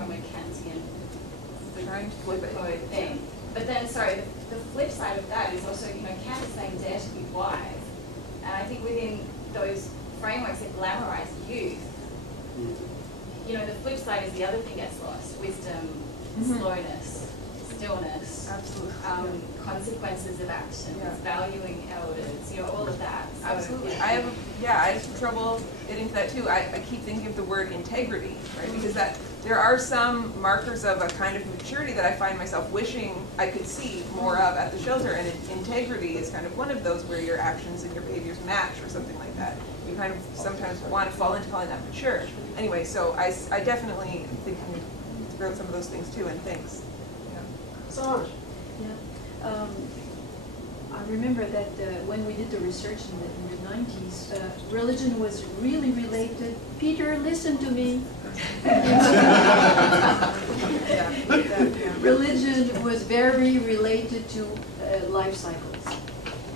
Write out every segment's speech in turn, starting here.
from a Kantian Trying to flip it. code thing. But then, sorry, the flip side of that is also, Kant is saying dare to be wise. And I think within those frameworks that glamorize youth, the flip side is the other thing gets lost. Wisdom, slowness, stillness, Absolutely. Consequences of action, valuing elders, all of that. So, Absolutely. I have some trouble getting to that too. I keep thinking of the word integrity, right? Because there are some markers of a kind of maturity that I find myself wishing I could see more of at the shelter, and integrity is kind of one of those where your actions and your behaviors match or something like that. You kind of sometimes want to fall into calling that mature. Anyway, so I definitely am thinking through some of those things too, and thanks. Solange. Yeah. I remember that when we did the research in the 90s, religion was really related. Peter, listen to me. Religion was very related to life cycles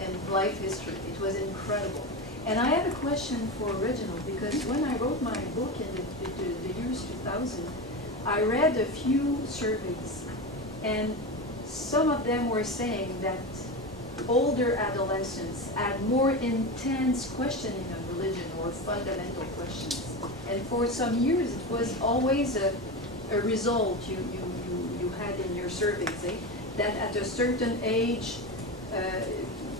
and life history. It was incredible. And I had a question for Reginald, because when I wrote my book in the years 2000, I read a few surveys, and some of them were saying that older adolescents had more intense questioning on religion or fundamental questions. And for some years, it was always a result you had in your surveys, that at a certain age,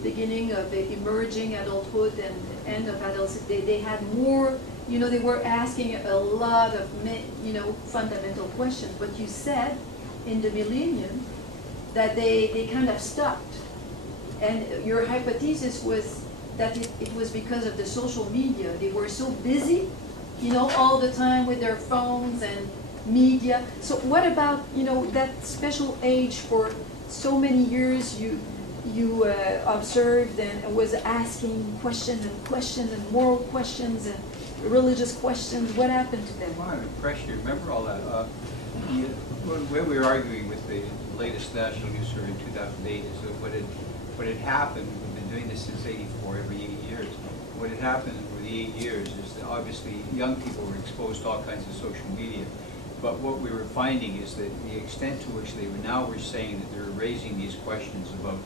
beginning of the emerging adulthood and end of adolescence, they had more, they were asking a lot of, fundamental questions. But you said in the millennium that they kind of stopped. And your hypothesis was that it was because of the social media. They were so busy, all the time with their phones and media. So what about, that special age for so many years you observed and was asking questions and moral questions and religious questions? What happened to them? Well, I'm impressed you remember all that. When we were arguing with the latest National Youth Survey in 2008 is that what had happened, we've been doing this since '84, every 8 years. What had happened over the 8 years is that obviously young people were exposed to all kinds of social media. But what we were finding is that the extent to which they were saying that they're raising these questions about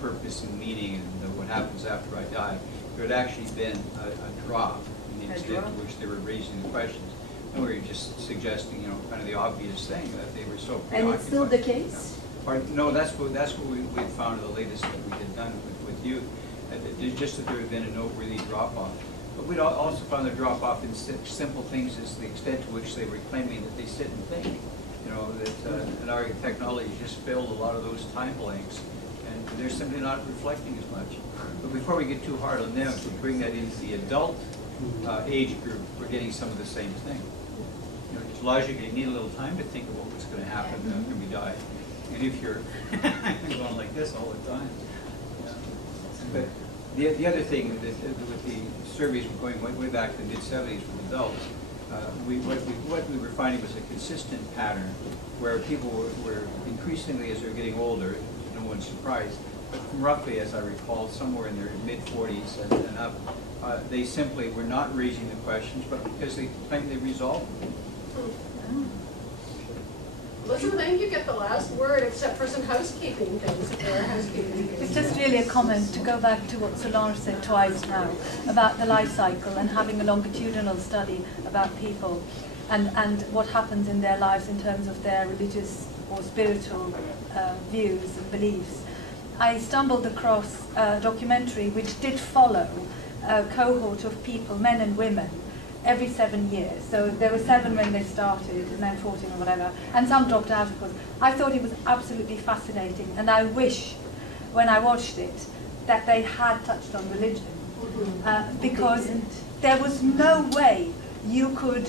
purpose and meaning and what happens after I die, there had actually been a drop in the extent to which they were raising the questions. And we were just suggesting, kind of the obvious thing, that they were so preoccupied. And it's still the case? No, that's what we had found in the latest that we had done with youth. Just that there had been a noteworthy drop-off. But we'd also found a drop-off in simple things as the extent to which they were claiming that they sit and think. And our technology just filled a lot of those time blanks, and they're simply not reflecting as much. But before we get too hard on them, to bring that into the adult age group, we're getting some of the same thing. Just logically, you need a little time to think about what's going to happen after we die. And if you're going like this all the time. But the other thing with the surveys were going way back to the mid-'70s with adults, what we were finding was a consistent pattern where people were increasingly, as they're getting older, to no one's surprise, but from roughly, as I recall, somewhere in their mid-40s and up, they simply were not raising the questions, but because they claimed they resolved them. Elizabeth, I think you get the last word, except for some housekeeping things, if there are housekeeping things. It's just really a comment to go back to what Solange said twice now about the life cycle and having a longitudinal study about people and what happens in their lives in terms of their religious or spiritual views and beliefs. I stumbled across a documentary which did follow a cohort of people, men and women, every 7 years. So there were 7 when they started, and then 14 or whatever, and some dropped out, of course. I thought it was absolutely fascinating, and I wish, when I watched it, that they had touched on religion, because there was no way you could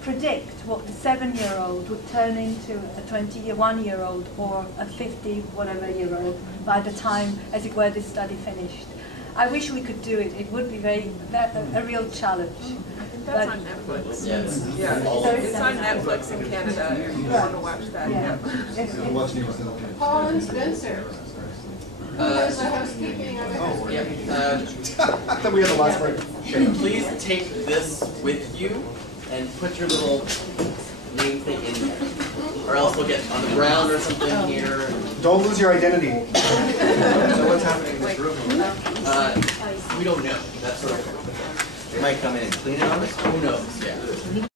predict what the 7-year-old would turn into a 21-year-old or a 50-whatever-year-old by the time, as it were, this study finished. I wish we could do it. It would be a real challenge. That's on Netflix. Yes. Yeah, it's on Netflix in Canada if you want to watch that. Yeah. Paul and Spencer. Who has the housekeeping? Yeah. I thought we had the last word. Please take this with you and put your little name thing in or else they'll get on the ground or something here. And, Don't lose your identity. So what's happening in this room? we don't know. That's sort of. They might come in and clean it on us? Who knows? Yeah.